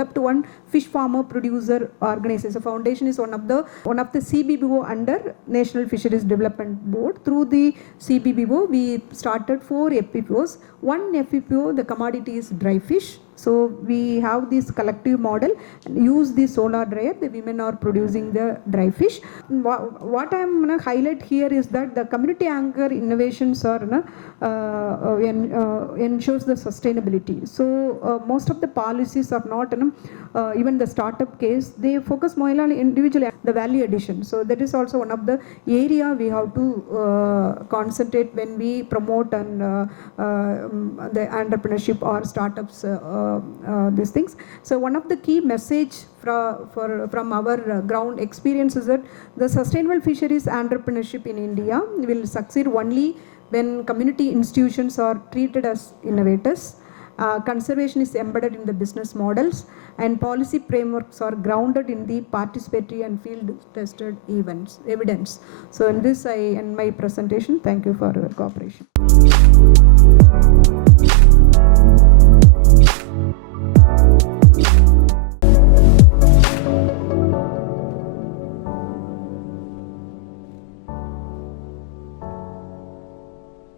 developed one fish farmer producer organization. So foundation is one of the CBBO under National Fisheries Development Board. Through the CBBO, we started 4 FPPOs. One FPPO, the commodity is dry fish. So we have this collective model and use the solar dryer. The women are producing the dry fish. What I am going to highlight here is that the community anchor innovations are ensures the sustainability. So most of the policies are not even the startup case, they focus more on individual the value addition. So that is also one of the area we have to concentrate when we promote and the entrepreneurship or startups these things. So one of the key message from our ground experience is that the sustainable fisheries entrepreneurship in India will succeed only when community institutions are treated as innovators, conservation is embedded in the business models, and policy frameworks are grounded in the participatory and field tested evidence. So in this I end my presentation. Thank you for your cooperation.